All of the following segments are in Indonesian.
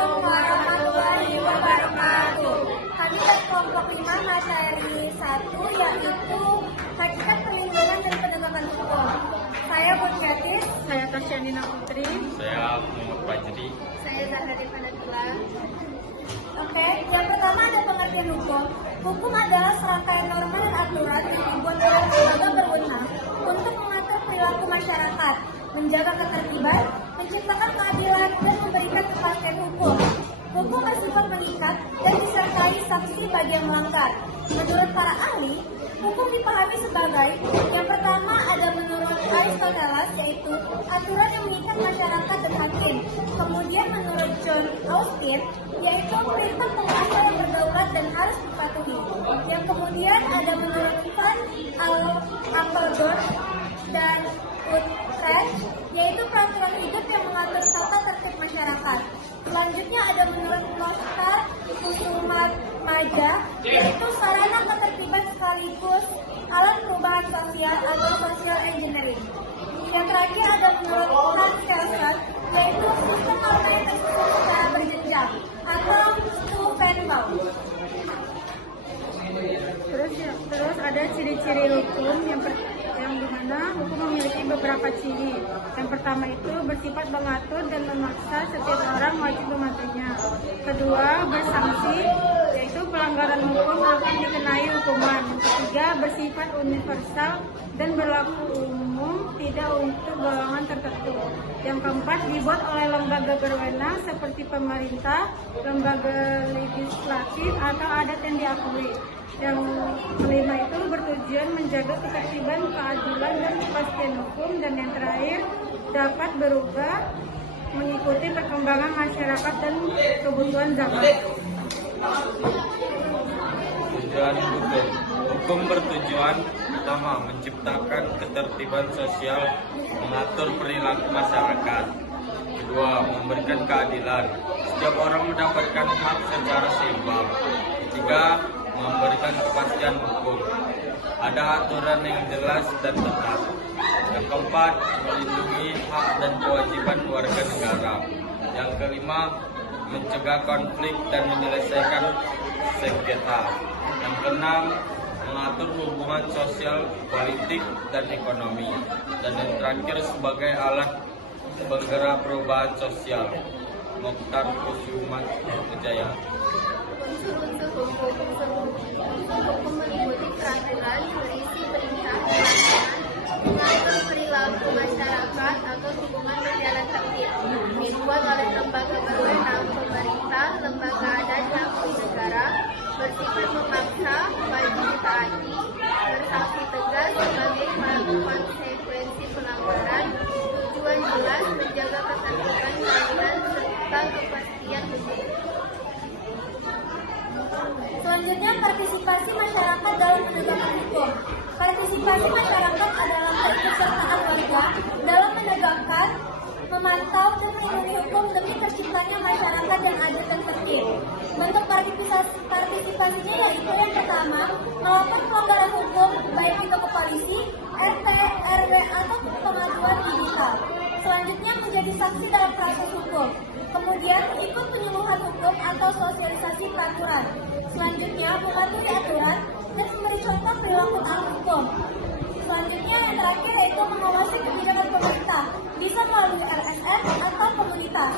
Assalamualaikum warahmatullahi wabarakatuh. Kami dari kelompok 5 materi 1 yaitu hakikat perlindungan dan penegakan hukum. Saya Butyatis. Saya Tasyanina Putri. Saya Muhammad Fajri. Saya Zahra Panatula. Oke, yang pertama ada pengertian hukum. Hukum adalah serangkaian norma dan aturan yang dibuat oleh lembaga berwenang untuk mengatur perilaku masyarakat, menjaga ketertiban, menciptakan keadilan, dan memberikan kepastian hukum. Hukum bersifat mengikat dan disertai sanksi bagi yang melanggar. Menurut para ahli, hukum dipahami sebagai yang pertama ada menurut Aristoteles yaitu aturan yang mengikat masyarakat dan hakim. Kemudian menurut John Austin yaitu perintah penguasa yang berdaulat dan harus dipatuhi. Yang kemudian ada menurut Van Appeldoorn dan Utrecht yaitu peraturan hidup yang mengatur tata tertib masyarakat. Selanjutnya ada menurut Nosta Kusumat Maja yaitu sarana ketertiban sekaligus alat perubahan sosial atau social engineering. Yang terakhir ada menurut Hans Kelsen yaitu sistem norma yang tersusun secara berjenjang atau Stufenbau. Terus ada ciri-ciri hukum yang dimana hukum memiliki beberapa ciri. Yang pertama itu bersifat mengatur dan memaksa setiap orang wajib mematuhinya. Kedua, bersanksi, yaitu pelanggaran hukum akan dikenai hukuman. Yang ketiga, bersifat universal dan berlaku umum, tidak untuk golongan tertentu. Yang keempat, dibuat oleh lembaga berwenang seperti pemerintah, lembaga legislatif atau adat yang diakui. Yang kelima itu bertujuan menjaga ketertiban, keadilan, dan kepastian hukum. Dan yang terakhir dapat berubah mengikuti perkembangan masyarakat dan kebutuhan zaman. Tujuan hukum. Hukum bertujuan pertama menciptakan ketertiban sosial, mengatur perilaku masyarakat. Kedua, memberikan keadilan. Setiap orang mendapatkan hak secara seimbang. Ketiga, memberikan kepastian hukum. Ada aturan yang jelas dan tetap. Yang keempat, melindungi hak dan kewajiban warga negara. Yang kelima, mencegah konflik dan menyelesaikan sengketa. Yang keenam, mengatur hubungan sosial, politik, dan ekonomi. Dan yang terakhir sebagai alat penggerak perubahan sosial. Mokhtar Kusumat Wijaya. Hukum meliputi peraturan berisi perintah mengatur perilaku masyarakat atau hubungan berjalan tertib, dibuat oleh lembaga berwenang, pemerintah, lembaga adat dan negara, bersifat memaksa, wajib ditaati, bersanksi tegas sebagai konsekuensi pelanggaran, tujuan jelas, menjaga ketertiban, keadilan, serta kepastian hukum. Selanjutnya, partisipasi masyarakat dalam penegakan hukum. Partisipasi masyarakat adalah keikutsertaan warga dalam menegakkan, memantau, dan melindungi hukum demi terciptanya masyarakat yang adil dan tertib. Bentuk partisipasinya yaitu yang pertama, melakukan pelanggaran hukum baik itu ke polisi, RT, RW, atau pengaduan digital. Selanjutnya, menjadi saksi dalam proses hukum. Kemudian, ikut penyuluhan hukum atau sosialisasi peraturan. Selanjutnya, mematuhi aturan dan memberi contoh perilaku taat hukum. Selanjutnya, yang terakhir yaitu mengawasi kebijakan pemerintah, bisa melalui LSM atau komunitas.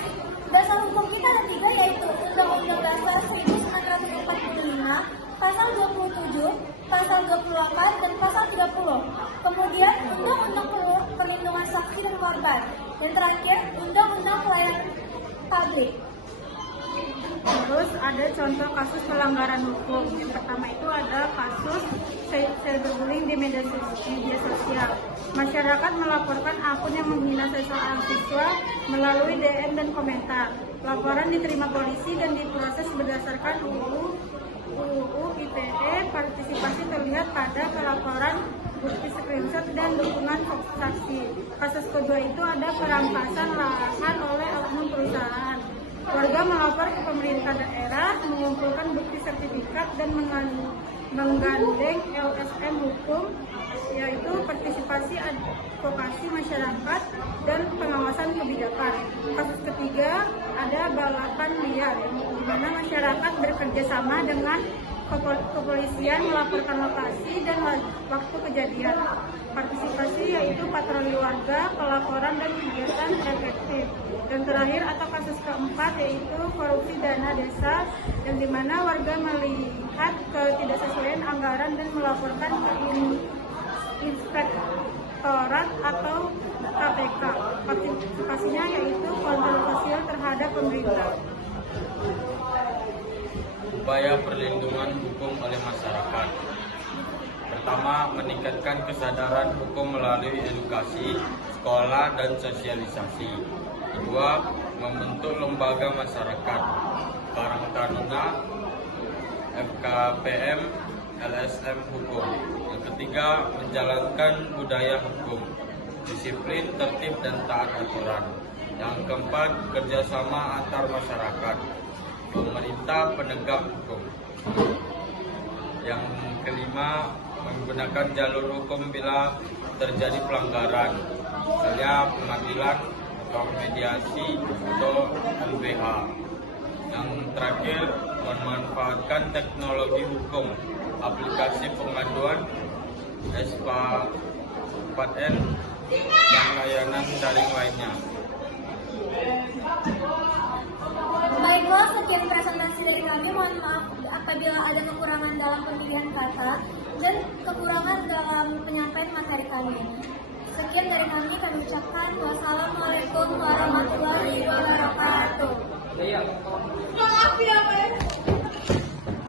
Dasar hukum kita ada 3 yaitu Undang-Undang Dasar 1945, Pasal 27, Pasal 28, dan Pasal 30. Kemudian, Undang-Undang Perlindungan Saksi dan Korban. Dan terakhir, Undang-Undang Pelayanan Publik. Terus ada contoh kasus pelanggaran hukum. Yang pertama itu ada kasus cyberbullying di media sosial. Masyarakat melaporkan akun yang menghina seseorang siswa melalui DM dan komentar. Laporan diterima polisi dan diproses berdasarkan UU ITE. Partisipasi terlihat pada pelaporan, bukti screenshot, dan dukungan saksi. Kasus kedua itu ada perampasan lahan oleh oknum perusahaan. Warga melapor ke pemerintah daerah, mengumpulkan bukti sertifikat, dan menggandeng LSM hukum, yaitu partisipasi advokasi masyarakat dan pengawasan kebijakan. Kasus ketiga ada balapan liar di mana masyarakat bekerja sama dengan kepolisian melaporkan lokasi dan waktu kejadian. Partisipasi yaitu patroli warga, pelaporan dan kegiatan efektif. Dan terakhir atau kasus keempat yaitu korupsi dana desa, yang dimana warga melihat ketidaksesuaian anggaran dan melaporkan ke inspektorat atau KPK. Partisipasinya yaitu kontrol sosial terhadap pemerintah. Upaya perlindungan hukum oleh masyarakat. Pertama, meningkatkan kesadaran hukum melalui edukasi, sekolah, dan sosialisasi. Kedua, membentuk lembaga masyarakat, Karang Taruna, FKPM, LSM Hukum. Yang ketiga, menjalankan budaya hukum, disiplin, tertib, dan taat aturan. Yang keempat, kerjasama antar masyarakat, pemerintah penegak hukum. Yang kelima, menggunakan jalur hukum bila terjadi pelanggaran, misalnya pengadilan atau mediasi atau LBH. Yang terakhir, memanfaatkan teknologi hukum, aplikasi pengaduan, SPA 4N, dan layanan daring lainnya. Baiklah, sekian presentasi dari kami. Mohon maaf apabila ada kekurangan dalam pemilihan kata dan kekurangan dalam penyampaian materi kami. Sekian dari kami ucapkan wassalamualaikum warahmatullahi wabarakatuh. Maaf ya, Mas.